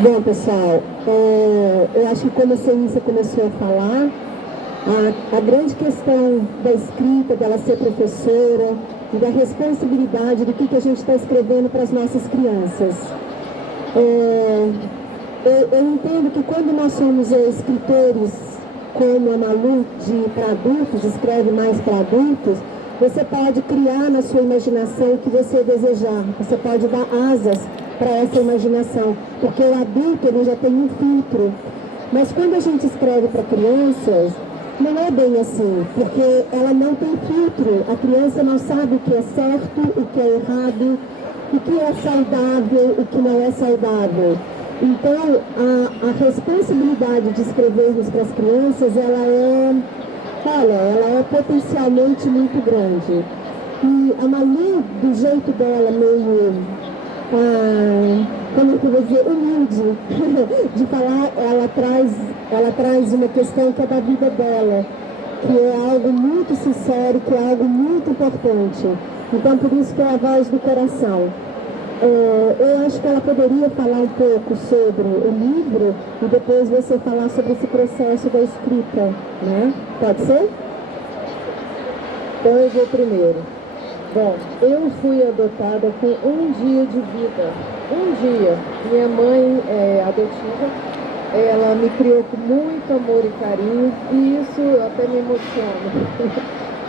Bom, pessoal, eu acho que como a Cenícia começou a falar, a grande questão da escrita, dela ser professora e da responsabilidade do que a gente está escrevendo para as nossas crianças. Eu entendo que quando nós somos escritores, como a Malu, para adultos, escreve mais para adultos, você pode criar na sua imaginação o que você desejar, você pode dar asas para essa imaginação, porque o adulto ele já tem um filtro. Mas quando a gente escreve para crianças, não é bem assim, porque ela não tem filtro. A criança não sabe o que é certo, o que é errado, o que é saudável, o que não é saudável. Então, a responsabilidade de escrevermos para as crianças, ela é potencialmente muito grande. E a Malu, do jeito dela, meio, como eu vou dizer, humilde, de falar, ela traz uma questão que é da vida dela, que é algo muito sincero, que é algo muito importante. Então, por isso que é a voz do coração. Eu acho que ela poderia falar um pouco sobre o livro e depois você falar sobre esse processo da escrita, né? Pode ser? Então eu vou primeiro. Bom, eu fui adotada com um dia de vida. Um dia. Minha mãe é adotiva, ela me criou com muito amor e carinho e isso até me emociona,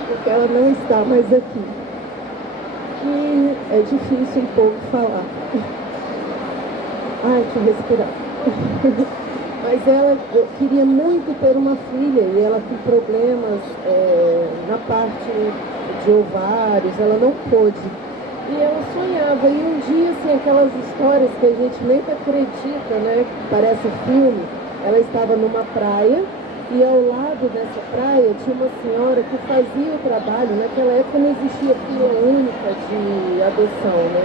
porque ela não está mais aqui. E é difícil um pouco falar. Ai, deixa eu respirar. Mas ela queria muito ter uma filha e ela tem problemas na parte de ovários, ela não pôde. E ela sonhava, e um dia, assim, aquelas histórias que a gente nem acredita, né? Parece filme. Ela estava numa praia e ao lado dessa praia tinha uma senhora que fazia o trabalho. Naquela época não existia fila única de adoção, né?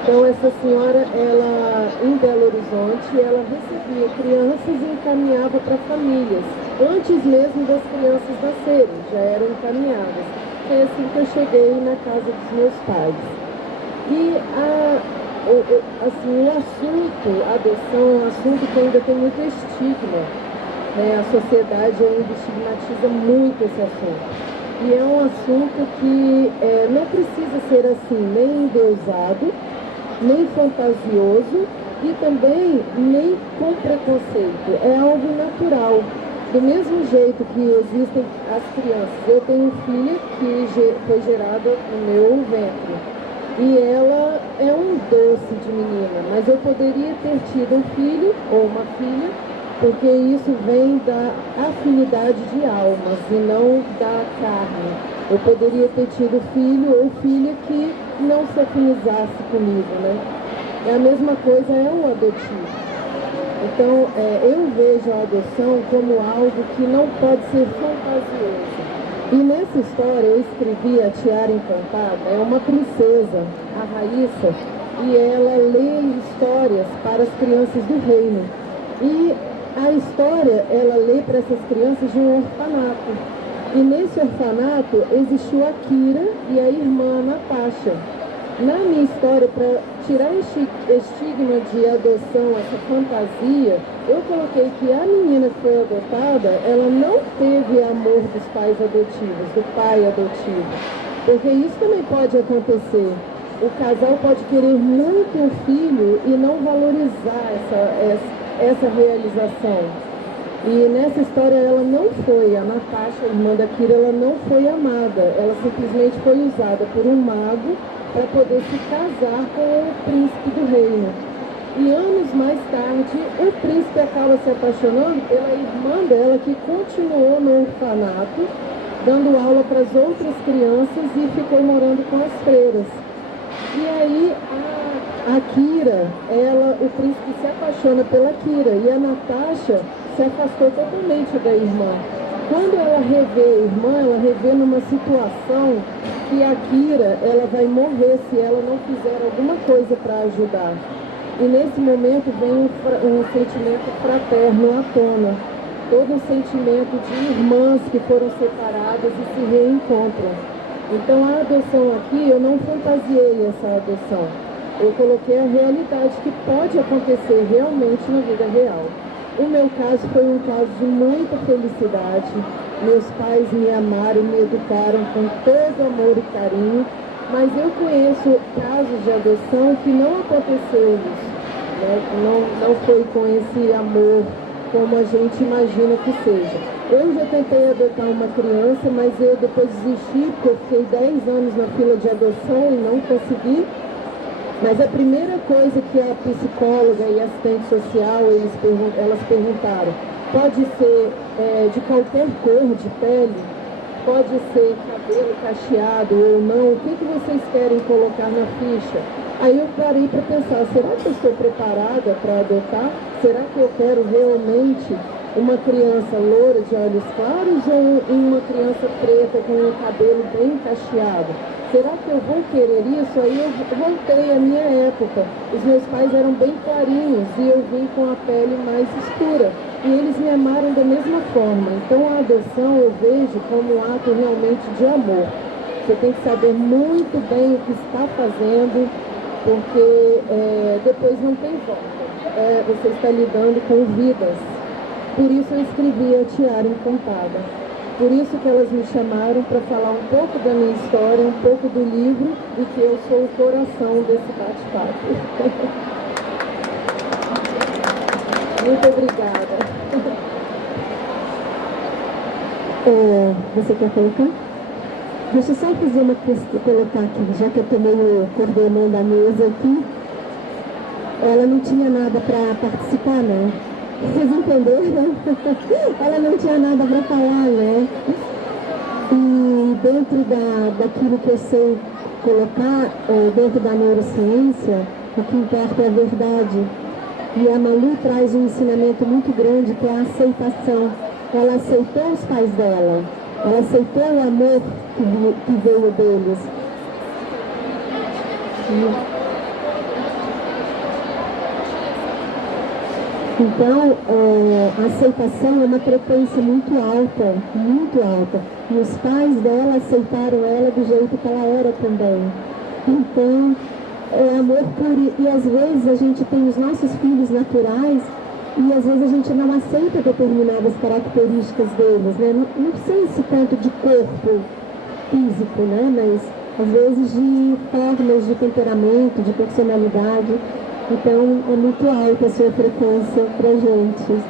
Então essa senhora, ela em Belo Horizonte, ela recebia crianças e encaminhava para famílias. Antes mesmo das crianças nascerem, já eram encaminhadas. Foi assim que eu cheguei na casa dos meus pais. E assim, o assunto, a adoção, é um assunto que ainda tem muito estigma. A sociedade ainda estigmatiza muito esse assunto. E é um assunto que não precisa ser assim, nem endeusado, nem fantasioso e também nem com preconceito. É algo natural. Do mesmo jeito que existem as crianças. Eu tenho filha que foi gerada no meu ventre. E ela é um doce de menina, mas eu poderia ter tido um filho ou uma filha, porque isso vem da afinidade de almas e não da carne. Eu poderia ter tido filho ou filha que não se afinizasse comigo, né? É a mesma coisa é o adotivo. Então, eu vejo a adoção como algo que não pode ser fantasioso. E nessa história eu escrevi A Tiara Encantada, é uma princesa, a Raíssa, e ela lê histórias para as crianças do reino. E a história, ela lê para essas crianças de um orfanato. E nesse orfanato existiu a Kira e a irmã Natasha. Na minha história, para tirar esse estigma de adoção, essa fantasia, eu coloquei que a menina que foi adotada, ela não teve amor dos pais adotivos, do pai adotivo. Porque isso também pode acontecer. O casal pode querer muito um filho e não valorizar essa realização. E nessa história ela não foi, a Natasha, a irmã da Kira, ela não foi amada. Ela simplesmente foi usada por um mago para poder se casar com o príncipe do reino. E anos mais tarde, o príncipe acaba se apaixonando pela irmã dela, que continuou no orfanato, dando aula para as outras crianças e ficou morando com as freiras. E aí a Kira, o príncipe se apaixona pela Kira e a Natasha se afastou totalmente da irmã. Quando ela revê a irmã, ela revê numa situação que a Kira, ela vai morrer se ela não fizer alguma coisa para ajudar. E nesse momento vem um sentimento fraterno à tona. Todo um sentimento de irmãs que foram separadas e se reencontram. Então a adoção aqui, eu não fantasiei essa adoção. Eu coloquei a realidade que pode acontecer realmente na vida real. O meu caso foi um caso de muita felicidade. Meus pais me amaram, me educaram com todo amor e carinho, mas eu conheço casos de adoção que não aconteceu isso, né? Não foi com esse amor como a gente imagina que seja. Eu já tentei adotar uma criança, mas eu depois desisti, porque eu fiquei 10 anos na fila de adoção e não consegui. Mas a primeira coisa que a psicóloga e a assistente social, elas perguntaram, pode ser de qualquer cor de pele, pode ser cabelo cacheado ou não, o que vocês querem colocar na ficha? Aí eu parei para pensar, será que eu estou preparada para adotar? Será que eu quero realmente uma criança loura de olhos claros ou uma criança preta com o cabelo bem cacheado? Será que eu vou querer isso? Aí eu voltei à minha época. Os meus pais eram bem clarinhos e eu vim com a pele mais escura. E eles me amaram da mesma forma. Então a adoção eu vejo como um ato realmente de amor. Você tem que saber muito bem o que está fazendo, porque depois não tem volta. Você está lidando com vidas. Por isso eu escrevi a Tiara Encantada. Por isso que elas me chamaram para falar um pouco da minha história, um pouco do livro, e que eu sou o coração desse bate-papo. Muito obrigada. Você quer colocar? Deixa eu só fazer uma questão, colocar aqui, já que eu estou meio coordenando a mesa aqui. Ela não tinha nada para participar, né? Vocês entenderam? Ela não tinha nada para falar, né? E dentro daquilo que eu sei colocar, dentro da neurociência, o que importa é a verdade. E a Malu traz um ensinamento muito grande, que é a aceitação. Ela aceitou os pais dela, ela aceitou o amor que veio deles. Então, a aceitação é uma frequência muito alta, muito alta. E os pais dela aceitaram ela do jeito que ela era também. Então, é amor puro. E às vezes a gente tem os nossos filhos naturais e às vezes a gente não aceita determinadas características deles, né? Não precisa tanto de corpo físico, né? Mas às vezes de formas, de temperamento, de personalidade. Então, é muito alta a sua frequência para a gente.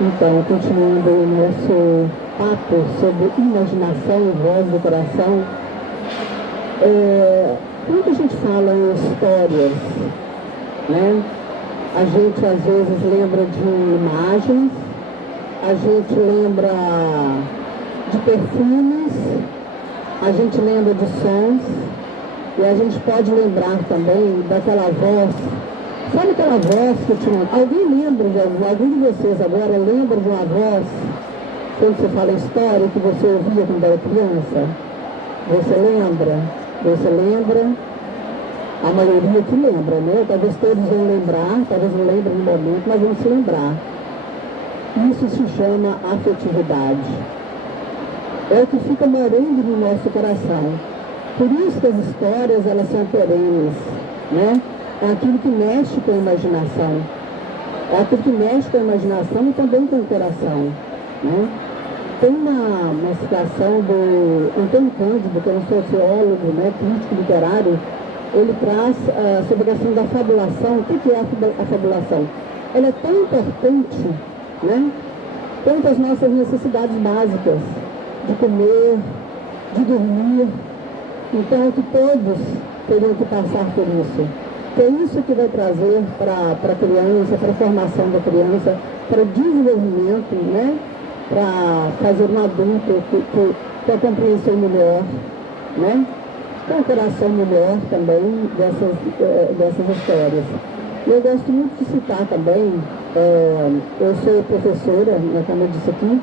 Então, continuando o nosso papo sobre imaginação e voz do coração, quando a gente fala em histórias, né, a gente às vezes lembra de imagens, a gente lembra de perfumes, a gente lembra de sons, e a gente pode lembrar também daquela voz. Sabe aquela voz que tinha... Alguém lembra, algum de vocês agora lembra de uma voz, quando você fala história, que você ouvia quando era criança? Você lembra? Você lembra? A maioria que lembra, né? Talvez todos vão lembrar, talvez não lembrem no momento, mas vão se lembrar. Isso se chama afetividade. É o que fica morando no nosso coração. Por isso que as histórias, elas são perenes, né? É aquilo que mexe com a imaginação. É aquilo que mexe com a imaginação e também com o coração, né? Tem uma citação do Antônio Cândido, que é um sociólogo, né, crítico literário. Ele traz sobre a questão da fabulação. O que é a fabulação? Ela é tão importante, né, quanto as nossas necessidades básicas, de comer, de dormir. Então, que todos teriam que passar por isso. Que é isso que vai trazer para a criança, para a formação da criança, para o desenvolvimento, né? Para fazer um adulto com a compreensão melhor, né? Com o coração melhor também dessas histórias. Eu gosto muito de citar também, eu sou professora, né, como eu disse aqui,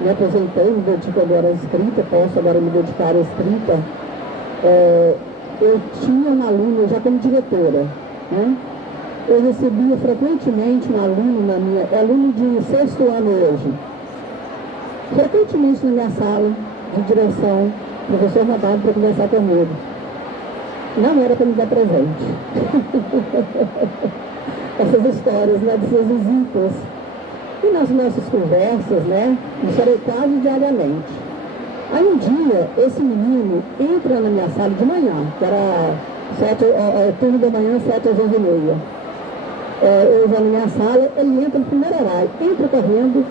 me aposentei, me dedico agora à escrita, posso agora me dedicar à escrita. Eu tinha um aluno, já como diretora, né? Eu recebia frequentemente um aluno aluno de 6º ano hoje, frequentemente na minha sala de direção, professor mandado para conversar comigo. não era para me dar presente. Essas histórias, né, dessas visitas. E nas nossas conversas, né, isso era quase diariamente. Aí um dia, esse menino entra na minha sala de manhã, que era turno da manhã, 7 às 11h30. Eu já na minha sala, ele entra no primeiro horário, entra correndo,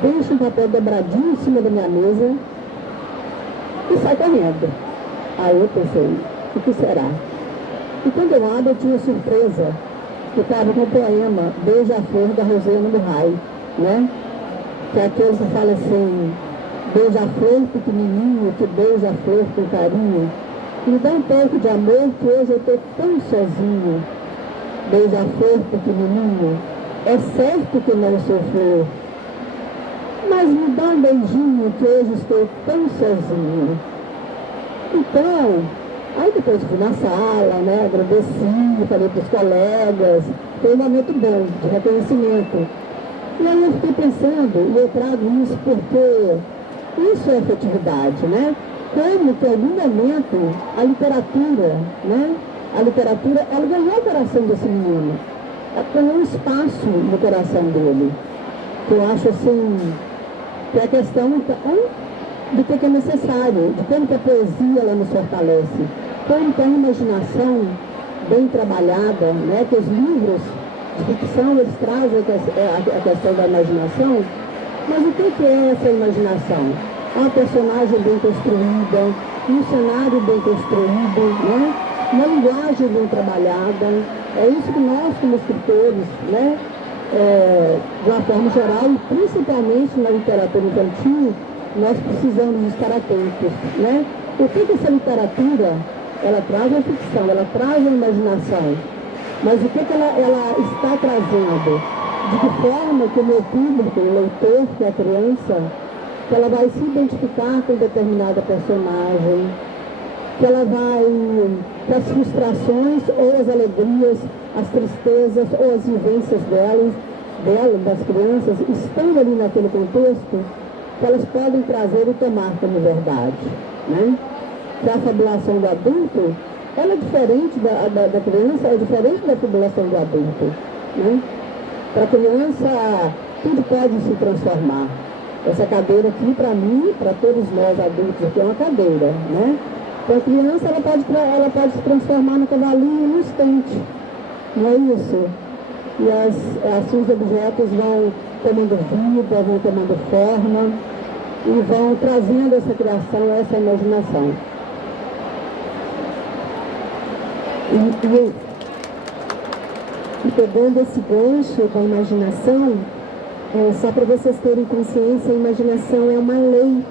deixa um papel dobradinho em cima da minha mesa e sai correndo. Aí eu pensei, o que será? E quando eu abro, eu tinha uma surpresa. Eu estava com o poema Beija-Flor da Rosana Murray, né? Que é aquele que fala assim, beija-flor pequenininho, que beija a flor com carinho. Me dá um pouco de amor que hoje eu estou tão sozinho. Beija-flor pequenininho, é certo que não sou flor. Mas me dá um beijinho que hoje estou tão sozinho. Então, aí depois fui na sala, né, agradeci, falei para os colegas, foi um momento bom de reconhecimento. E aí eu fiquei pensando, e eu trago isso porque isso é afetividade, né? Como que em algum momento a literatura, né? A literatura, ela ganhou o coração desse menino. Ela ganhou um espaço no coração dele. Que eu acho assim, que é a questão do que é necessário, de como que a poesia ela nos fortalece, como que a imaginação bem trabalhada, né? Que os livros de ficção, eles trazem a questão da imaginação. Mas o que é essa imaginação? Uma personagem bem construída, um cenário bem construído, né? Uma linguagem bem trabalhada. É isso que nós, como escritores, né? De uma forma geral, e principalmente na literatura infantil, nós precisamos estar atentos, né? O que essa literatura, ela traz a ficção, ela traz a imaginação, mas o que ela está trazendo? De que forma que o meu público, o leitor, que é a criança, que ela vai se identificar com determinada personagem, que ela vai, que as frustrações ou as alegrias, as tristezas ou as vivências das crianças, estão ali naquele contexto, que elas podem trazer e tomar como verdade, né? Que a fabulação do adulto, ela é diferente da criança, é diferente da fabulação do adulto, né? Para a criança, tudo pode se transformar. Essa cadeira aqui, para mim, para todos nós adultos, aqui é uma cadeira, né? Para a criança, ela pode se transformar no cavalinho no instante, não é isso? E os objetos vão tomando vida, vão tomando forma e vão trazendo essa criação, essa imaginação. E pegando esse gancho da imaginação, só para vocês terem consciência, a imaginação é uma lei.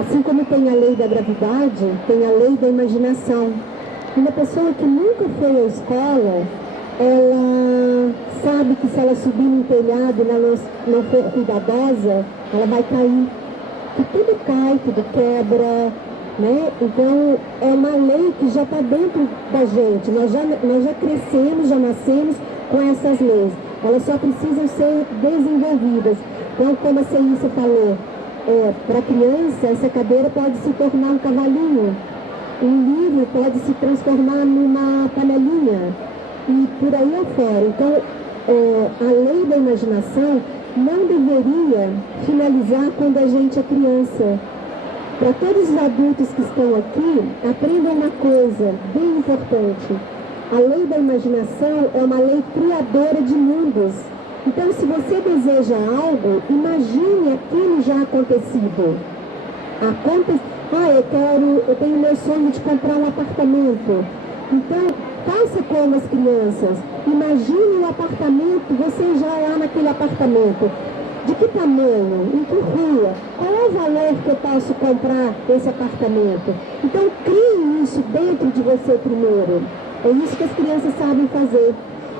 Assim como tem a lei da gravidade, tem a lei da imaginação. Uma pessoa que nunca foi à escola, ela sabe que se ela subir no telhado e ela não for cuidadosa, ela vai cair. Que tudo cai, tudo quebra, né? Então, é uma lei que já está dentro da gente. Nós já crescemos, já nascemos com essas leis. Elas só precisam ser desenvolvidas. Então, como a Ceícia falou, para a criança, essa cadeira pode se tornar um cavalinho. Um livro pode se transformar numa panelinha. E por aí afora. Então, a lei da imaginação não deveria finalizar quando a gente é criança. Para todos os adultos que estão aqui, aprendam uma coisa bem importante. A lei da imaginação é uma lei criadora de mundos. Então, se você deseja algo, imagine aquilo já acontecido. Eu tenho meu sonho de comprar um apartamento. Então, faça como as crianças. Imagine um apartamento, você já é naquele apartamento. De que tamanho? Em que rua? Qual é o valor que eu posso comprar esse apartamento? Então, crie isso dentro de você primeiro. É isso que as crianças sabem fazer.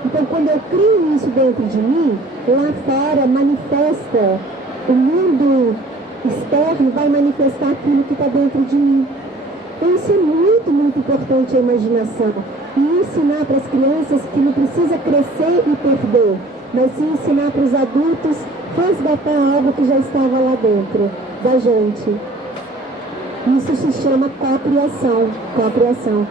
Então, quando eu crio isso dentro de mim, lá fora manifesta, o mundo externo vai manifestar aquilo que está dentro de mim. Então, isso é muito, muito importante, a imaginação. E ensinar para as crianças que não precisa crescer e perder, mas sim ensinar para os adultos resgatar algo que já estava lá dentro da gente. Isso se chama cocriação.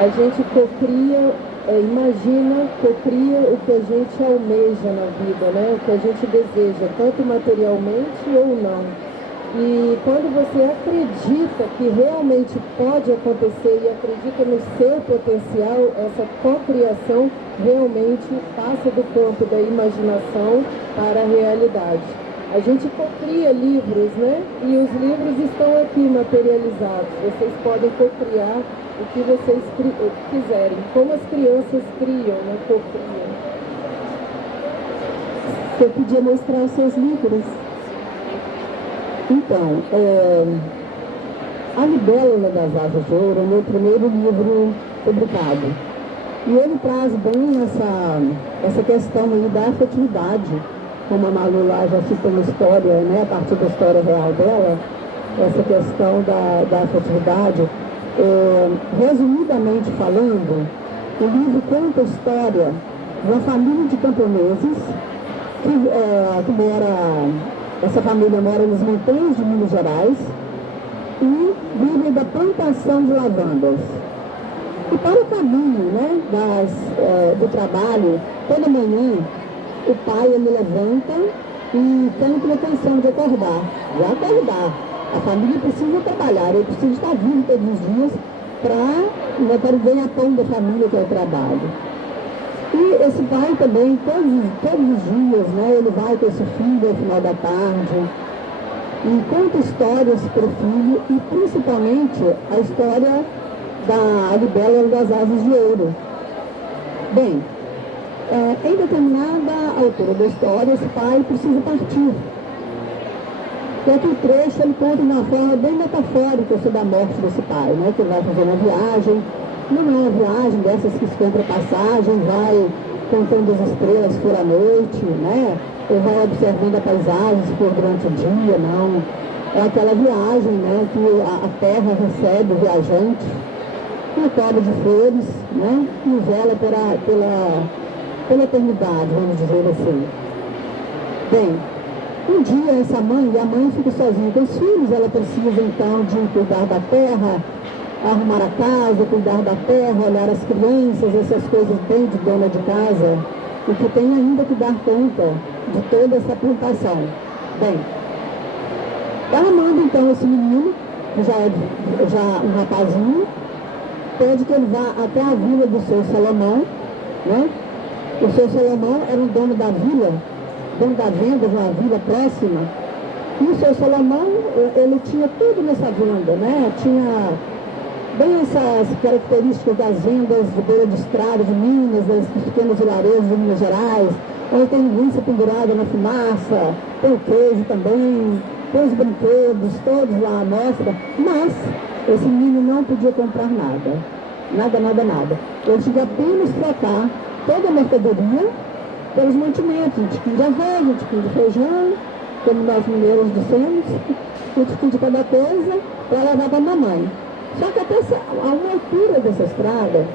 A gente cocria, imagina, cocria o que a gente almeja na vida, né? O que a gente deseja, tanto materialmente ou não. E quando você acredita que realmente pode acontecer e acredita no seu potencial, essa cocriação realmente passa do campo da imaginação para a realidade. A gente cocria livros, né? E os livros estão aqui materializados. Vocês podem cocriar o que vocês quiserem, como as crianças criam, né? Cocriam. Você podia mostrar os seus livros? Então, A Libélula das Asas de Ouro é o meu primeiro livro publicado. E ele traz bem essa questão aí da afetividade, como a Malu lá já citou na história, né, a partir da história real dela, essa questão da afetividade. Resumidamente falando, o livro conta a história de uma família de camponeses que mora... Essa família mora nas montanhas de Minas Gerais e vive da plantação de lavandas. E para o caminho, né, do trabalho, toda manhã, o pai ele levanta e tem a pretensão de acordar. A família precisa trabalhar, ele precisa estar vivo todos os dias para ganhar pão da família, que é o trabalho. E esse pai também, todos os dias, né, ele vai com esse filho ao final da tarde e conta histórias para o filho e principalmente a história da Libélula das Asas de Ouro. Bem, em determinada altura da história, esse pai precisa partir. E aqui o trecho ele conta de uma forma bem metafórica sobre a morte desse pai, né, que ele vai fazer uma viagem. Não é uma viagem dessas que se compra passagem, vai contando as estrelas por a noite, né? Ou vai observando a paisagem se for durante o dia, não. É aquela viagem, né, que a terra recebe o viajante, uma cobra de flores, né? E vela pela eternidade, vamos dizer assim. Bem, um dia essa mãe, a mãe fica sozinha com os filhos, ela precisa então de cuidar da terra, arrumar a casa, cuidar da terra, olhar as crianças, essas coisas bem de dona de casa, e que tem ainda que dar conta de toda essa plantação. Bem, ela manda então esse menino, que já um rapazinho, pede que ele vá até a vila do seu Salomão, né? O seu Salomão era um dono da vila, dono da venda de uma vila próxima, e o seu Salomão, ele tinha tudo nessa venda, né? Tinha bem essas características das vendas de beira de estrada de Minas, dos pequenos vilarejos de Minas Gerais, onde tem linguiça pendurada na fumaça, tem o queijo também, tem os brinquedos, todos lá à mostra, mas esse menino não podia comprar nada. Nada. Ele tinha apenas trocar toda a mercadoria pelos mantimentos, um tiquinho de arroz, um tiquinho de feijão, como nós mineiros dissemos, um tiquinho de cada coisa, para levar para a mamãe. Só que até a uma altura dessa estrada,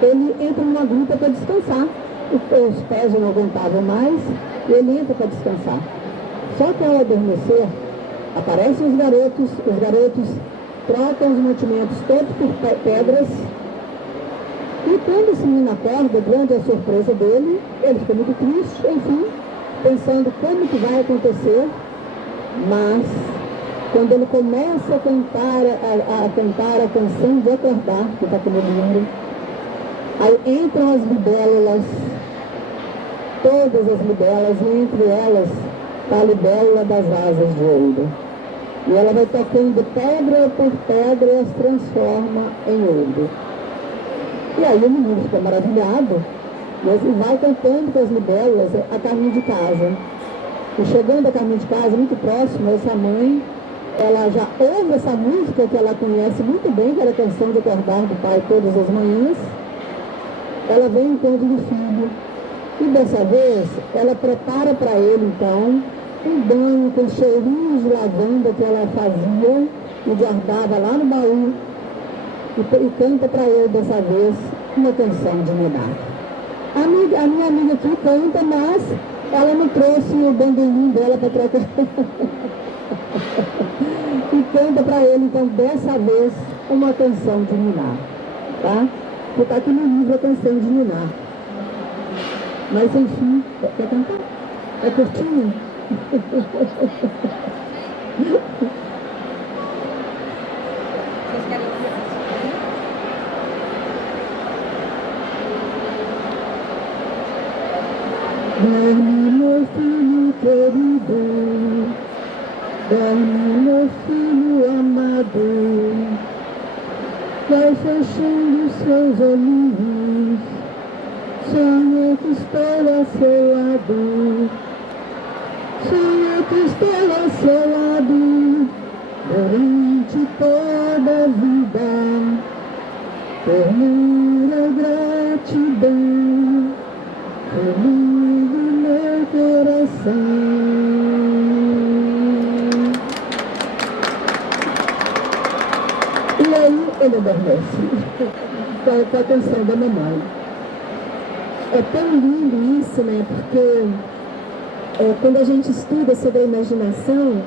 ele entra numa gruta para descansar. Os pés já não aguentavam mais e ele entra para descansar. Só que ao adormecer, aparecem os garotos trocam os mantimentos todos por pedras. E quando esse menino acorda, grande é a surpresa dele, ele fica muito triste, enfim, pensando como que vai acontecer, mas quando ele começa a cantar a canção de acordar, que está como livro, aí entram as libélulas, todas as libélulas, e entre elas está a libélula das asas de ouro. E ela vai tocando pedra por pedra e as transforma em ouro. E aí o menino fica maravilhado, e vai cantando com as libélulas a caminho de casa. E chegando a caminho de casa, muito próximo, essa mãe, ela já ouve essa música que ela conhece muito bem, que era a canção de acordar do pai todas as manhãs. Ela vem em encontro do filho. E dessa vez, ela prepara para ele, então, um banho com cheirinhos de lavanda que ela fazia e guardava lá no baú. E canta para ele, dessa vez, uma canção de mudar. A minha amiga aqui canta, mas ela não trouxe o bandolim dela para trocar. E canta para ele, então, dessa vez, uma canção de Ninar. tá? Porque está aqui no livro A Canção de Ninar. Mas, enfim, quer cantar? É curtinho? Dorme, meu filho querido, dorme, meu filho amado, vai fechando seus olhinhos, sonha que estou ao seu lado, sonha que estou ao seu lado, durante toda a vida, ternura e gratidão, comigo meu coração. E aí ele adormece com a canção da mamãe. É tão lindo isso, né? Porque quando a gente estuda sobre a imaginação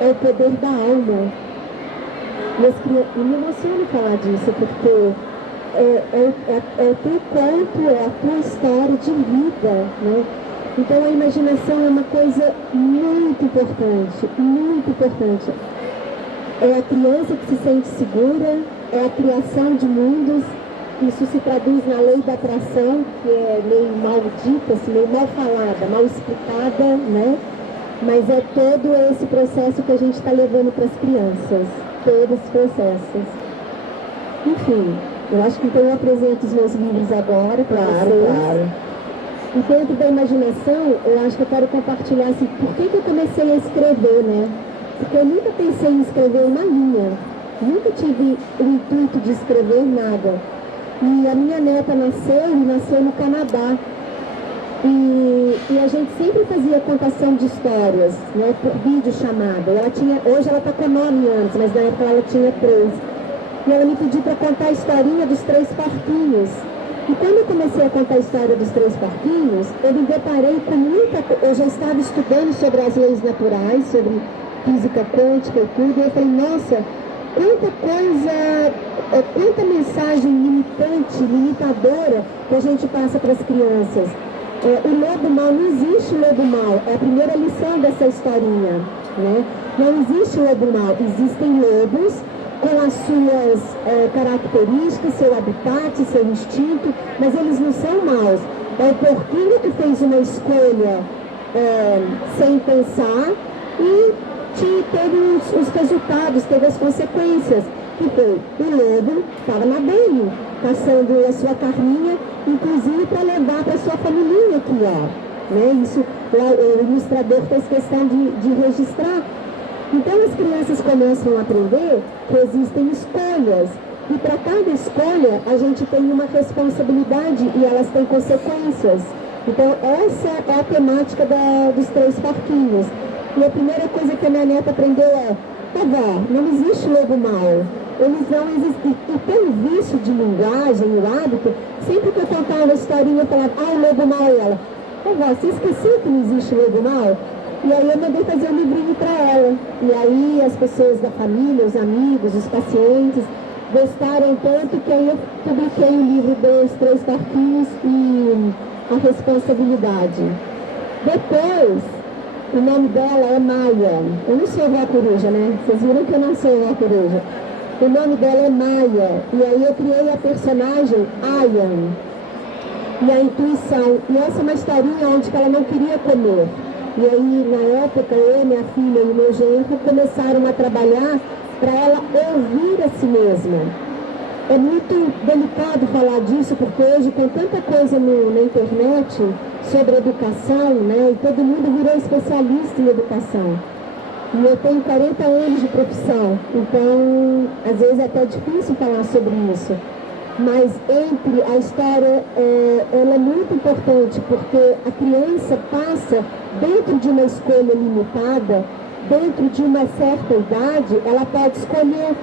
é o poder da alma. E me emociona falar disso, porque é o teu conto, é a tua história de vida, né? Então a imaginação é uma coisa muito importante, muito importante. É a criança que se sente segura, é a criação de mundos. Isso se traduz na lei da atração, que é meio mal dita, assim, meio mal falada, mal explicada, né? Mas é todo esse processo que a gente está levando para as crianças, todos os processos. Enfim, eu acho que então eu apresento os meus livros agora para vocês. Claro. E dentro da imaginação, eu acho que eu quero compartilhar assim, por que eu comecei a escrever, né? Porque eu nunca pensei em escrever uma linha, nunca tive o intuito de escrever nada. E a minha neta nasceu no Canadá. E a gente sempre fazia contação de histórias, né, por videochamada. Hoje ela está com 9 anos, mas na época ela tinha 3. E ela me pediu para contar a historinha dos 3 porquinhos. E quando eu comecei a contar a história dos 3 porquinhos, eu me deparei com muita coisa. Eu já estava estudando sobre as leis naturais, sobre física quântica e tudo, e eu falei, nossa, quanta coisa, quanta mensagem limitadora que a gente passa para as crianças. O lobo mau, não existe lobo mau, é a primeira lição dessa historinha, né? Não existe lobo mau, existem lobos com as suas características, seu habitat, seu instinto, mas eles não são maus. É o porquinho que fez uma escolha sem pensar e teve os resultados, teve as consequências, que foi o lobo estava nadando, caçando a sua carninha, inclusive para levar para sua família aqui, ó. Né? Isso lá, o ilustrador fez questão de registrar. Então as crianças começam a aprender que existem escolhas, e para cada escolha a gente tem uma responsabilidade e elas têm consequências. Então essa é a temática dos 3 porquinhos. E a primeira coisa que a minha neta aprendeu é: vovó, não existe lobo mau. Eles não existem. E pelo vício de linguagem, o hábito, sempre que eu contava uma historinha, eu falava, o lobo mau é ela. Vovó, você esqueceu que não existe lobo mau? E aí eu mandei fazer um livrinho para ela. E aí as pessoas da família, os amigos, os pacientes, gostaram tanto que aí eu publiquei o livro dos 3 porquinhos e a responsabilidade. Depois, o nome dela é Maia. Eu não sou vó coruja, né? Vocês viram que eu não sou vó coruja. O nome dela é Maia. E aí eu criei a personagem Ayan. E a intuição. E essa é uma historinha onde ela não queria comer. E aí, na época, eu, minha filha e meu genro começaram a trabalhar para ela ouvir a si mesma. É muito delicado falar disso, porque hoje tem tanta coisa na internet sobre educação, né? E todo mundo virou especialista em educação. E eu tenho 40 anos de profissão, então às vezes é até difícil falar sobre isso. Mas entre a história, ela é muito importante, porque a criança passa dentro de uma escolha limitada, dentro de uma certa idade, ela pode escolher.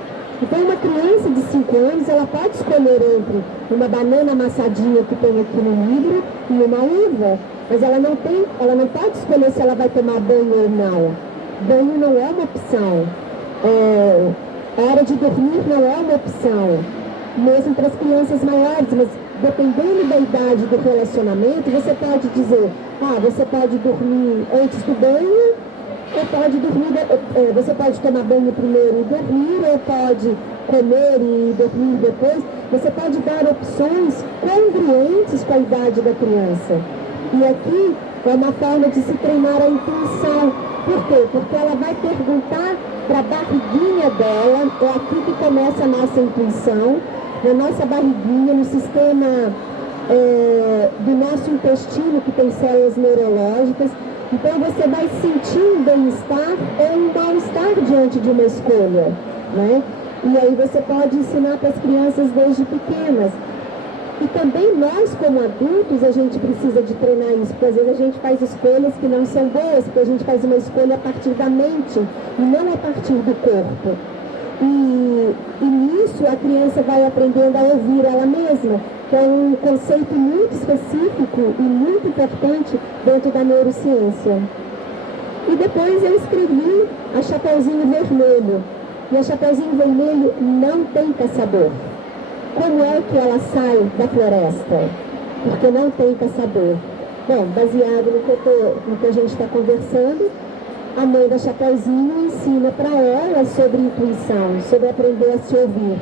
Então uma criança de 5 anos, ela pode escolher entre uma banana amassadinha que tem aqui no livro e uma uva, mas ela não pode escolher se ela vai tomar banho ou não. Banho não é uma opção. A hora de dormir não é uma opção, mesmo para as crianças maiores, mas dependendo da idade do relacionamento, você pode dizer, você pode dormir antes do banho, ou pode dormir, você pode tomar banho primeiro e dormir, ou pode comer e dormir depois. Você pode dar opções congruentes com a idade da criança. E aqui é uma forma de se treinar a intuição. Por quê? Porque ela vai perguntar para a barriguinha dela, é aqui que começa a nossa intuição, na nossa barriguinha, no sistema do nosso intestino, que tem células neurológicas. Então você vai sentir um bem-estar ou um mal-estar diante de uma escolha, né? E aí você pode ensinar para as crianças desde pequenas. E também nós, como adultos, a gente precisa de treinar isso, porque às vezes a gente faz escolhas que não são boas, porque a gente faz uma escolha a partir da mente e não a partir do corpo. E nisso a criança vai aprendendo a ouvir ela mesma, que é um conceito muito específico e muito importante dentro da neurociência. E depois eu escrevi a Chapeuzinho Vermelho. E a Chapeuzinho Vermelho não tem caçador. Como é que ela sai da floresta? Porque não tem caçador. Bom, baseado no que a gente está conversando, a mãe da Chapeuzinho ensina para ela sobre intuição, sobre aprender a se ouvir.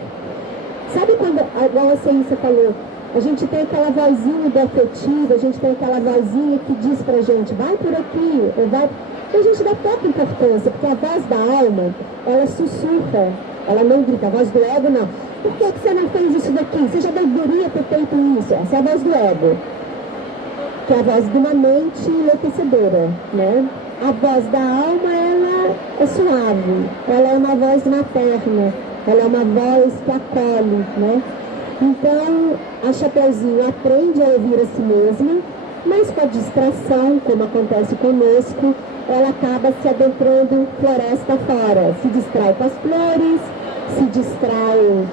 Sabe quando, igual a Ciência falou, a gente tem aquela vozinha do afetivo, a gente tem aquela vozinha que diz pra gente, vai por aqui, ou vai... E a gente dá pouca importância, porque a voz da alma, ela sussurra, ela não grita, a voz do ego não. Por que você não fez isso daqui? Você já deveria ter feito isso. Essa é a voz do ego, que é a voz de uma mente enlouquecedora, né? A voz da alma, ela é suave, ela é uma voz materna, ela é uma voz que acolhe, né? Então, a Chapeuzinho aprende a ouvir a si mesma, mas com a distração, como acontece conosco, ela acaba se adentrando floresta fora, se distrai com as flores, se distrai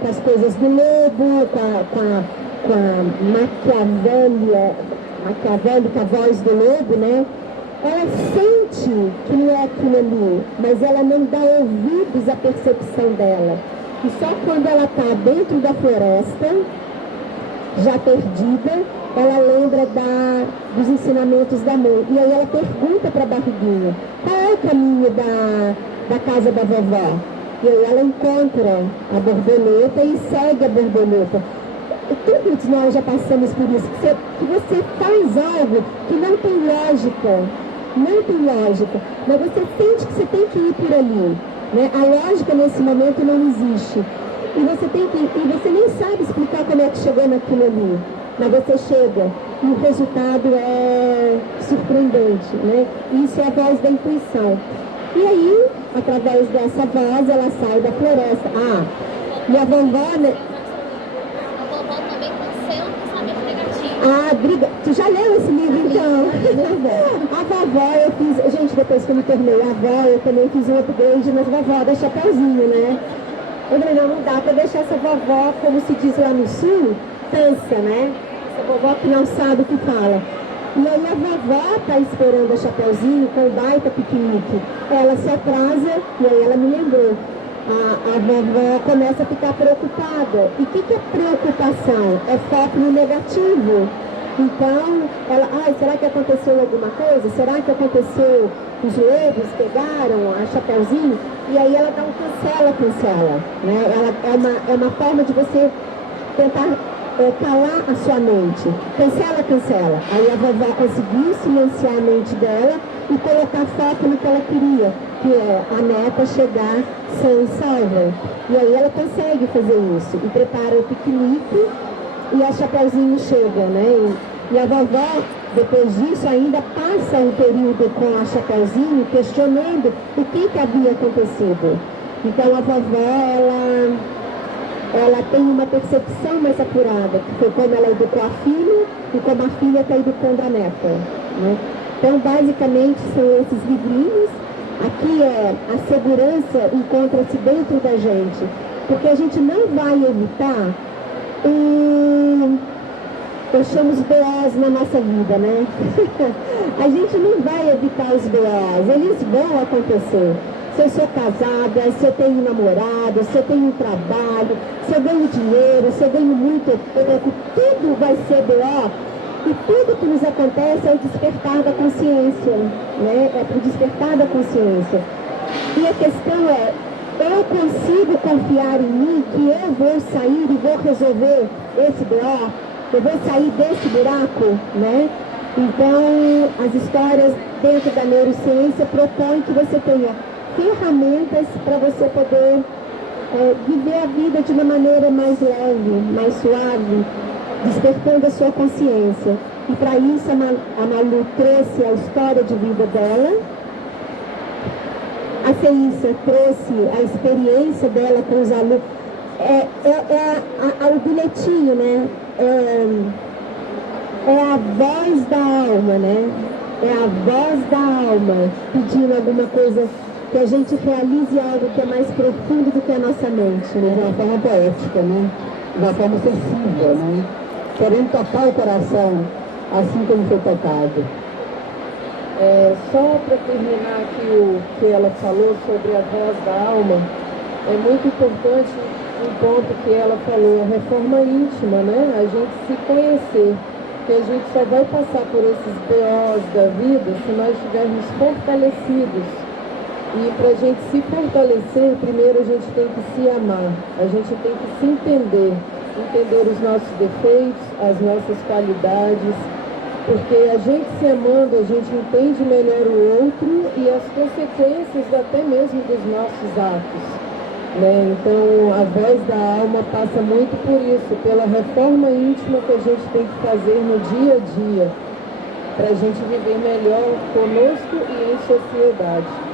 com as coisas do lobo, com a maquiavélica voz do lobo, né? Ela sente que não é aquilo ali, mas ela não dá ouvidos à percepção dela. E só quando ela está dentro da floresta, já perdida, ela lembra dos ensinamentos da mãe. E aí ela pergunta para a barriguinha, qual é o caminho da casa da vovó? E aí ela encontra a borboleta e segue a borboleta. Todos nós já passamos por isso, que você faz algo que não tem lógica, mas você sente que você tem que ir por ali, né? A lógica nesse momento não existe. E você nem sabe explicar como é que chegou naquilo ali, mas você chega e o resultado é surpreendente, né? Isso é a voz da intuição. E aí, através dessa voz, ela sai da floresta. E a vovó, né? Briga. Tu já leu esse livro, então? A vovó, eu fiz... Gente, depois que eu me tornei avó, eu também fiz um upgrade nas vovó da Chapeuzinho, né? Eu falei, não dá pra deixar essa vovó, como se diz lá no sul, tansa, né? Essa vovó que não sabe o que fala. E aí a vovó tá esperando a Chapeuzinho com o baita piquenique. Ela se atrasa, e aí ela me lembrou. A vovó começa a ficar preocupada. E o que é preocupação? É foco no negativo. Então, ela, será que aconteceu alguma coisa? Será que aconteceu? Os lobos pegaram a Chapeuzinho? E aí ela dá um cancela, né? É uma forma de você tentar calar a sua mente. Cancela. Aí a vovó conseguiu silenciar a mente dela e colocar foco no que ela queria, que é a neta chegar sã e salva. E aí ela consegue fazer isso e prepara o piquenique e a Chapeuzinho chega, né? E a vovó, depois disso, ainda passa um período com a Chapeuzinho questionando o que havia acontecido. Então a vovó, ela tem uma percepção mais apurada, que foi como ela educou a filha e como a filha está educando a neta, né? Então, basicamente, são esses livrinhos. Aqui a segurança encontra-se dentro da gente, porque a gente não vai evitar eu chamo os BOs na nossa vida, né? A gente não vai evitar os BOs, eles vão acontecer. se eu sou casada, se eu tenho namorado, se eu tenho um trabalho, se eu ganho dinheiro, se eu ganho muito ou pouco, tudo vai ser BO. E tudo que nos acontece é o despertar da consciência, né? É para o despertar da consciência. E a questão é, eu consigo confiar em mim que eu vou sair e vou resolver esse BO? Eu vou sair desse buraco, né? Então, as histórias dentro da neurociência propõem que você tenha ferramentas para você poder viver a vida de uma maneira mais leve, mais suave, despertando a sua consciência. E para isso a Malu trouxe a história de vida dela, a Ceissa trouxe a experiência dela com os alunos, o bilhetinho, né? É a voz da alma, né? É a voz da alma pedindo alguma coisa, que a gente realize algo que é mais profundo do que a nossa mente, né? De uma forma poética, né? De uma forma sensível, né? Querendo tocar o coração, assim como foi tocado. Só para terminar aqui o que ela falou sobre a voz da alma, é muito importante um ponto que ela falou, a reforma íntima, né? A gente se conhecer, que a gente só vai passar por esses BOs da vida se nós estivermos fortalecidos. E para a gente se fortalecer, primeiro a gente tem que se amar, a gente tem que se entender os nossos defeitos, as nossas qualidades, porque a gente se amando, a gente entende melhor o outro e as consequências até mesmo dos nossos atos, né? Então a voz da alma passa muito por isso, pela reforma íntima que a gente tem que fazer no dia a dia, para a gente viver melhor conosco e em sociedade.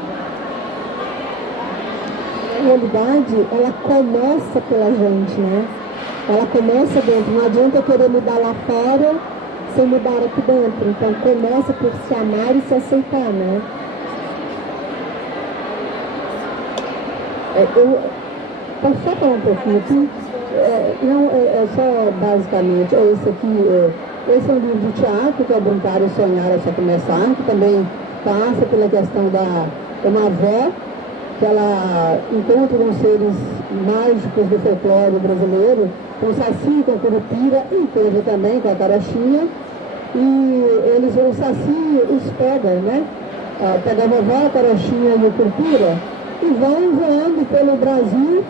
A realidade, ela começa pela gente, né? Ela começa dentro, não adianta eu querer mudar lá fora sem mudar aqui dentro. Então começa por se amar e se aceitar, né? Posso só falar um pouquinho aqui? Só basicamente, esse é um livro de teatro, que é o Brincar e Sonhar é Só Começar, que também passa pela questão da uma avó, que ela encontra uns seres mágicos do folclore brasileiro, com o Saci, com a Curupira, e teve também com a Carochinha, e o Saci os pega, né? Pega a vovó, a Carochinha e a Curupira, e vão voando pelo Brasil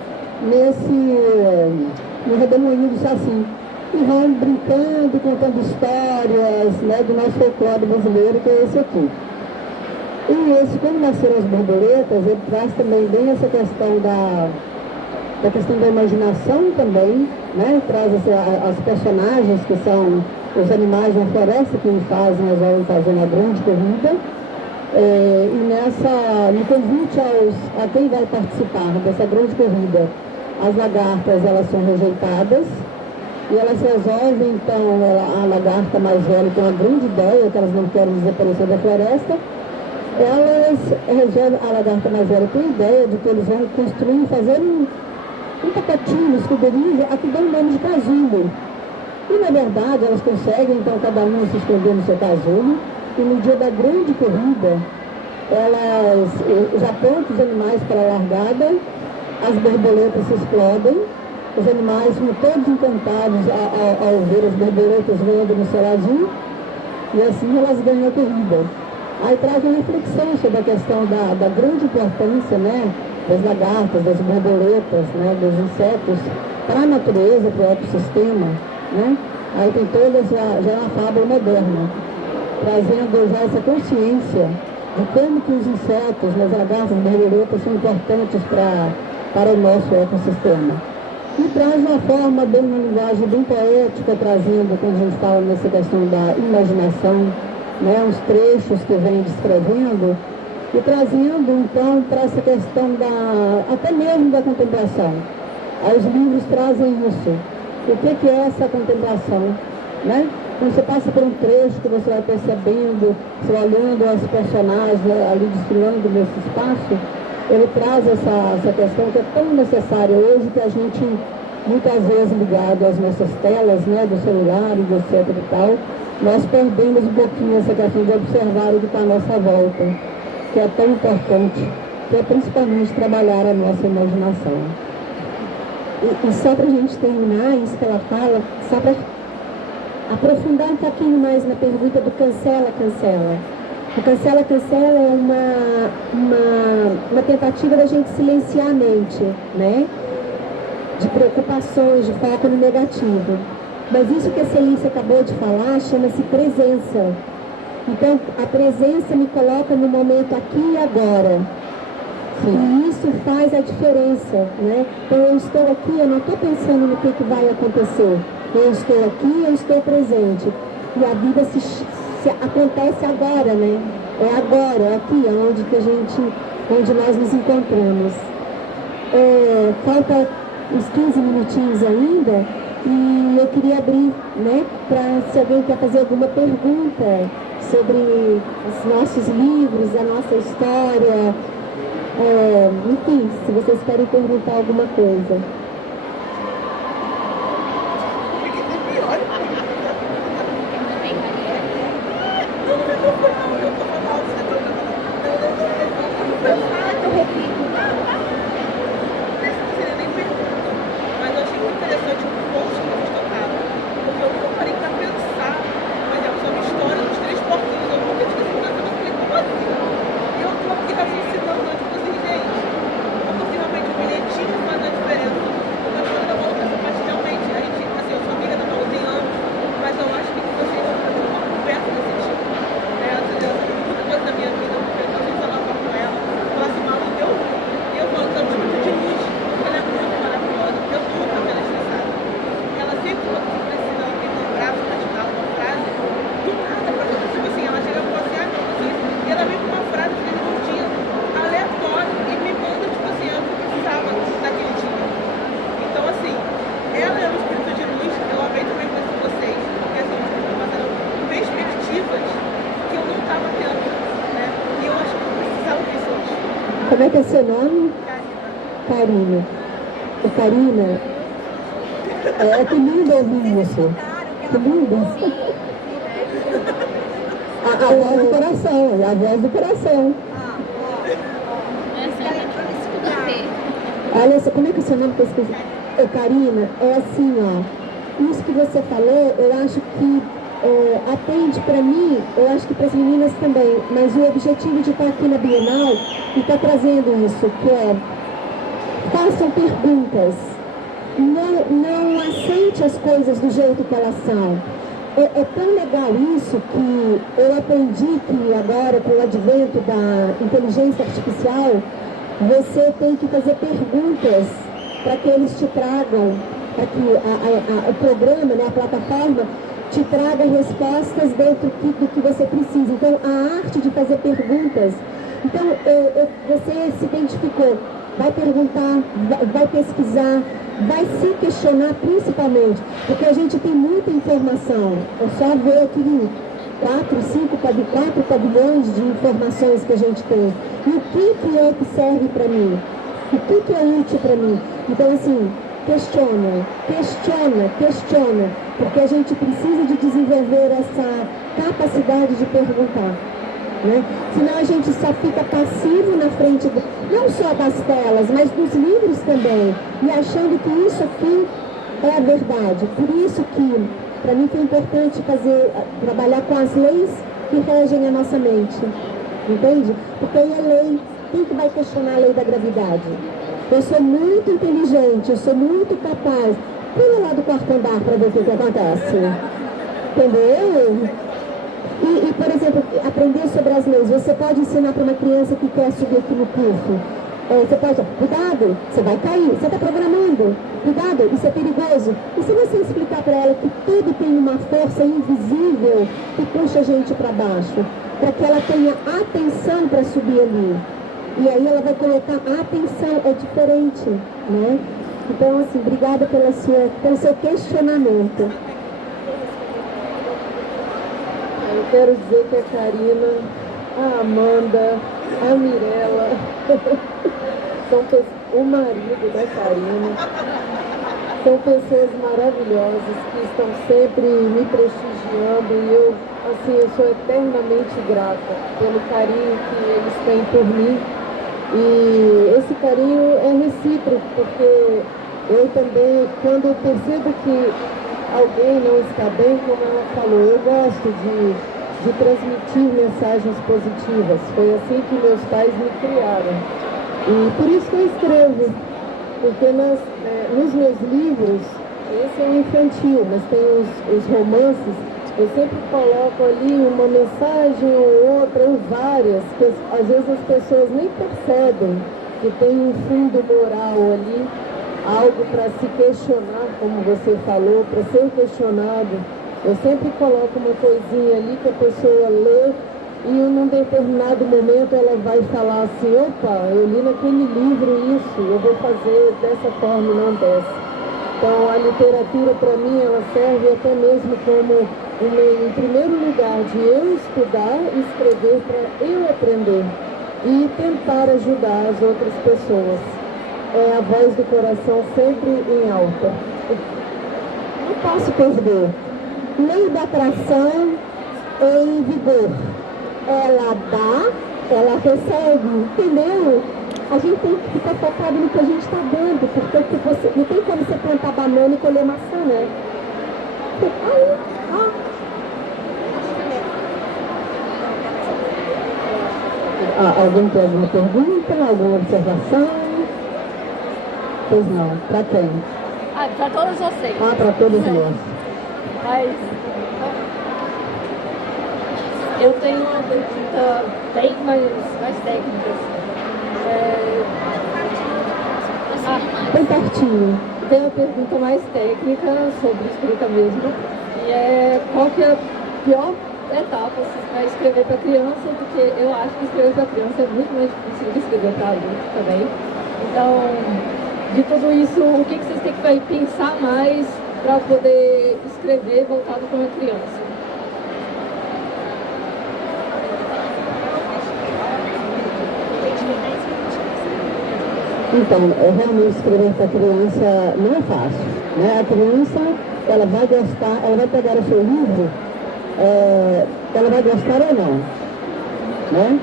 no redemoinho do Saci. E vão brincando, contando histórias, né, do nosso folclore brasileiro, que é esse aqui. E como nasceram as borboletas, ele traz também bem essa questão da questão da imaginação também, né? Traz as personagens que são os animais da floresta que resolvem fazer uma grande corrida. E no convite a quem vai participar dessa grande corrida, as lagartas, elas são rejeitadas e elas resolvem, então, a lagarta mais velha tem uma grande ideia, que elas não querem desaparecer da floresta. Elas resolvem, a lagarta mais velha tem a ideia de que eles vão construir, fazer um pacotinho, esconderijo, aqui dá o nome de casulo. E na verdade elas conseguem, então, cada um se esconder no seu casulo, e no dia da grande corrida, elas já apontam os animais para a largada, as borboletas se explodem, os animais ficam todos encantados ao ver as borboletas voando no céu azul, e assim elas ganham a corrida. Aí traz uma reflexão sobre a questão da grande importância, né, das lagartas, das borboletas, né, dos insetos, para a natureza, para o ecossistema, né? Aí tem toda já uma fábula moderna, trazendo já essa consciência de como que os insetos, as lagartas, as borboletas são importantes para o nosso ecossistema. E traz uma forma, bem uma linguagem bem poética, trazendo, quando a gente fala nessa questão da imaginação, né, uns trechos que vem descrevendo e trazendo, então, para essa questão até mesmo da contemplação. Aí os livros trazem isso. O que é essa contemplação, né? Quando você passa por um trecho que você vai percebendo, você vai olhando as personagens ali desfilando nesse espaço, ele traz essa questão que é tão necessária hoje, que a gente, muitas vezes ligado às nossas telas, né, do celular e etc e tal, nós perdemos um pouquinho essa questão de observar o que está à nossa volta, que é tão importante que é principalmente trabalhar a nossa imaginação. E só para a gente terminar isso que ela fala, só para aprofundar um pouquinho mais na pergunta do cancela. O cancela é uma tentativa da gente silenciar a mente, né? De preocupações, de foco no negativo. Mas isso que a Celícia acabou de falar chama-se presença. Então, a presença me coloca no momento aqui e agora. E isso faz a diferença, né? Então, eu estou aqui, eu não estou pensando no que vai acontecer. Eu estou aqui, eu estou presente. E a vida se acontece agora, né? É agora, é aqui, onde nós nos encontramos. Falta uns 15 minutinhos ainda, e eu queria abrir, né, para se alguém quer fazer alguma pergunta sobre os nossos livros, a nossa história, enfim, se vocês querem perguntar alguma coisa. Como é que é seu nome? Karina. Karina, que lindo ouvir isso. Que lindo. A voz do coração, a voz do coração. Olha só, como é que é seu nome que eu esqueci? Karina, é assim, ó. Isso que você falou, eu acho que atende para mim, eu acho que para as meninas também, mas o objetivo de estar aqui na Bienal e estar trazendo isso, que é façam perguntas, não aceite as coisas do jeito que elas são. É tão legal isso que eu aprendi que agora, com o advento da inteligência artificial, você tem que fazer perguntas para que eles te tragam, para que o programa, né, a plataforma, te traga respostas dentro do que você precisa. Então, a arte de fazer perguntas. Então, você se identificou, vai perguntar, vai pesquisar, vai se questionar principalmente, porque a gente tem muita informação. Eu só ver aqui 4 pavilhões de informações que a gente tem. E o que é que serve para mim? O que é útil para mim? Então, assim, questiona, porque a gente precisa de desenvolver essa capacidade de perguntar, né? Senão a gente só fica passivo na frente, não só das telas, mas dos livros também, e achando que isso aqui é a verdade. Por isso que, para mim, foi importante trabalhar com as leis que regem a nossa mente, entende? Porque aí é lei, quem que vai questionar a lei da gravidade? Eu sou muito inteligente, eu sou muito capaz. Pula lá do quarto andar para ver o que acontece. Entendeu? E, por exemplo, aprender sobre as leis. Você pode ensinar para uma criança que quer subir aqui no curso. Você pode, cuidado, você vai cair, você está programando. Cuidado, isso é perigoso. E se você explicar para ela que tudo tem uma força invisível que puxa a gente para baixo, para que ela tenha atenção para subir ali. E aí ela vai colocar a atenção, é diferente, né? Então, assim, obrigada pelo seu questionamento. Eu quero dizer que a Karina, a Amanda, a Mirella, o marido da Karina, são pessoas maravilhosas que estão sempre me prestigiando e eu sou eternamente grata pelo carinho que eles têm por mim. E esse carinho é recíproco, porque eu também, quando eu percebo que alguém não está bem, como ela falou, eu gosto de transmitir mensagens positivas. Foi assim que meus pais me criaram. E por isso que eu escrevo, porque nos meus livros, esse é um infantil, mas tem os romances, eu sempre coloco ali uma mensagem ou outra, ou várias, que às vezes as pessoas nem percebem que tem um fundo moral ali, algo para se questionar, como você falou, para ser questionado. Eu sempre coloco uma coisinha ali que a pessoa lê e num determinado momento ela vai falar assim, opa, eu li naquele livro isso, eu vou fazer dessa forma e não dessa. Então a literatura para mim ela serve até mesmo como um meio, em primeiro lugar, de eu estudar e escrever para eu aprender e tentar ajudar as outras pessoas. É a voz do coração sempre em alta. Não posso perder. Lei da atração em vigor. Ela dá, ela recebe, entendeu? A gente tem que ficar focado no que a gente está dando, porque você, não tem como você plantar banana e colher maçã, né? Aí, Alguém tem alguma pergunta, alguma observação? Pois não. Para quem? Para todos vocês. Para todos nós. Mas eu tenho uma pergunta bem mais técnica. bem pertinho. Tem uma pergunta mais técnica sobre escrita mesmo. E é qual que é a pior etapa para escrever para criança, porque eu acho que escrever para criança é muito mais difícil do que escrever para adulto também. Então, de tudo isso, o que vocês têm que pensar mais para poder escrever voltado para uma criança? Então, realmente escrever para a criança não é fácil, né? A criança, ela vai gostar, ela vai pegar o seu livro, ela vai gostar ou não, né?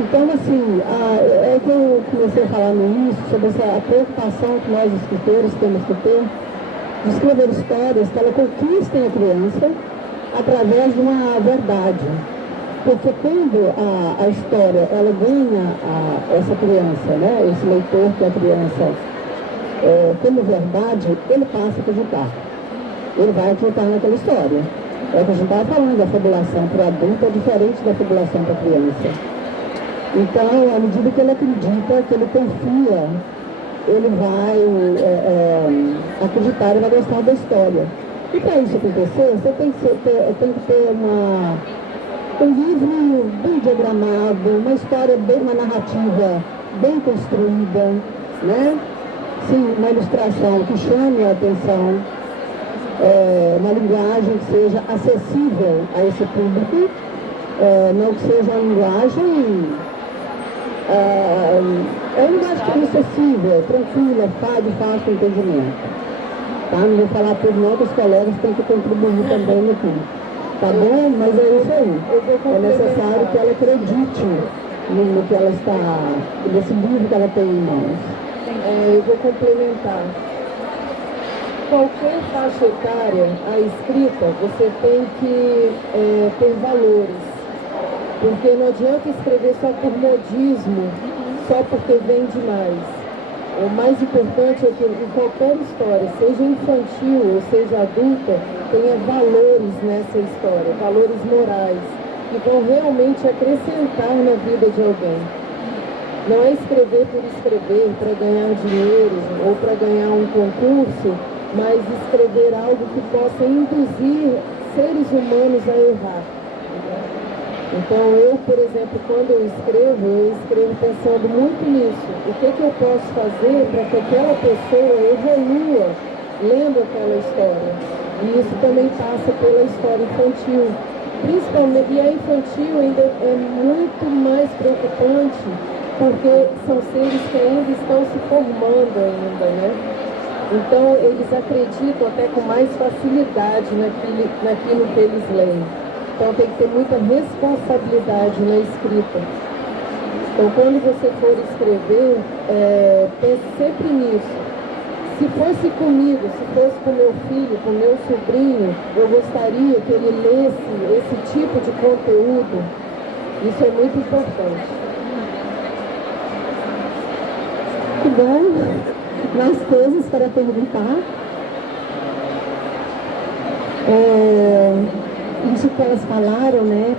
Então, assim, é que eu comecei a falar no início sobre essa preocupação que nós escritores temos que ter de escrever histórias que ela conquistem a criança através de uma verdade. Porque quando a história, ela ganha essa criança, né, esse leitor que é a criança, como verdade, ele passa a acreditar. Ele vai acreditar naquela história. É o que a gente estava falando, a fabulação para o adulto é diferente da fabulação para a criança. Então, à medida que ele acredita, que ele confia, ele vai acreditar e vai gostar da história. E para isso acontecer, você tem que ter um livro bem diagramado, uma história uma narrativa bem construída, né? Sim, uma ilustração que chame a atenção, uma linguagem que seja acessível a esse público, não que seja uma linguagem, uma linguagem que é acessível, tranquila, de fácil entendimento. Tá? Não vou falar tudo não, que os colegas têm que contribuir também no público. Tá bom? Mas é isso aí. É necessário que ela acredite no que ela está, nesse livro que ela tem em mãos. Eu vou complementar. Qualquer faixa etária, a escrita, você tem que ter valores. Porque não adianta escrever só por modismo, só porque vende mais. O mais importante é que em qualquer história, seja infantil ou seja adulta, tenha valores nessa história, valores morais, que vão realmente acrescentar na vida de alguém. Não é escrever por escrever, para ganhar dinheiro ou para ganhar um concurso, mas escrever algo que possa induzir seres humanos a errar. Então eu, por exemplo, quando eu escrevo pensando muito nisso. O que eu posso fazer para que aquela pessoa evolua lendo aquela história? E isso também passa pela história infantil. Principalmente, e a infantil ainda é muito mais preocupante, porque são seres que ainda estão se formando ainda, né? Então eles acreditam até com mais facilidade naquilo que eles leem. Então tem que ter muita responsabilidade na escrita. Então, quando você for escrever, pense sempre nisso. Se fosse comigo, se fosse com meu filho, com meu sobrinho, eu gostaria que ele lesse esse tipo de conteúdo. Isso é muito importante. Que bom. Mais coisas para perguntar. Isso que elas falaram, né?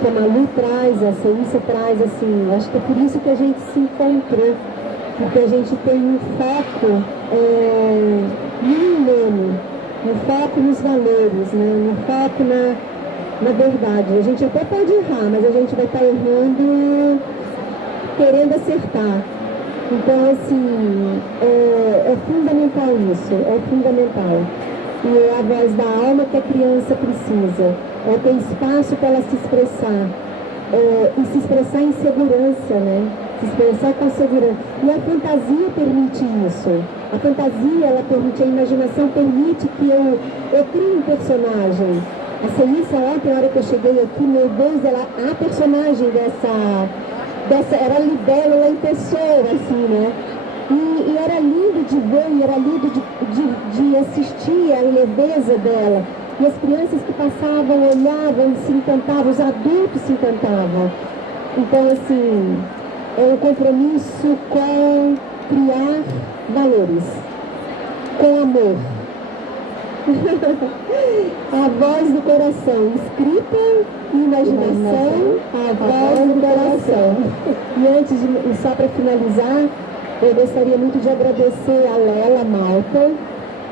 Que a Malu traz, a Ceissa traz, assim, acho que é por isso que a gente se encontrou, porque a gente tem um foco no humano, um foco nos valores, né? Um foco na verdade. A gente até pode errar, mas a gente vai estar errando querendo acertar. Então, assim, é fundamental isso, é fundamental. E é a voz da alma que a criança precisa. Ter espaço para ela se expressar. E se expressar em segurança, né? Se expressar com segurança. E a fantasia permite isso. A fantasia, ela permite, a imaginação permite que eu crie um personagem. A Ceissa, ontem, na hora que eu cheguei aqui, meu Deus, a personagem dessa era a libélula em pessoa, assim, né? E era lindo de ver, e era lindo de assistir a leveza dela. E as crianças que passavam, olhavam, se encantavam, os adultos se encantavam. Então, assim, é um compromisso com criar valores, com amor. A voz do coração, escrita, imaginação, a voz do coração. E antes de, só para finalizar, eu gostaria muito de agradecer a Lela Malta,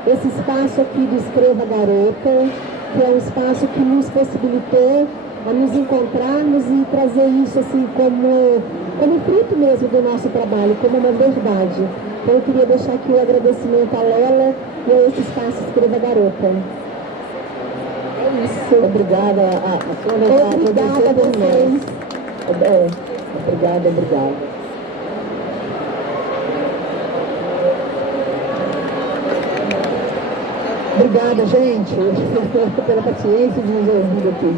esse espaço aqui do Escreva Garota, que é um espaço que nos possibilitou a nos encontrarmos e trazer isso assim como fruto mesmo do nosso trabalho, como uma verdade. Então eu queria deixar aqui o agradecimento a Lela e a esse espaço Escreva Garota. É isso. Obrigada Obrigada a vocês. Obrigada. Obrigada, gente, pela paciência de nos ouvir aqui.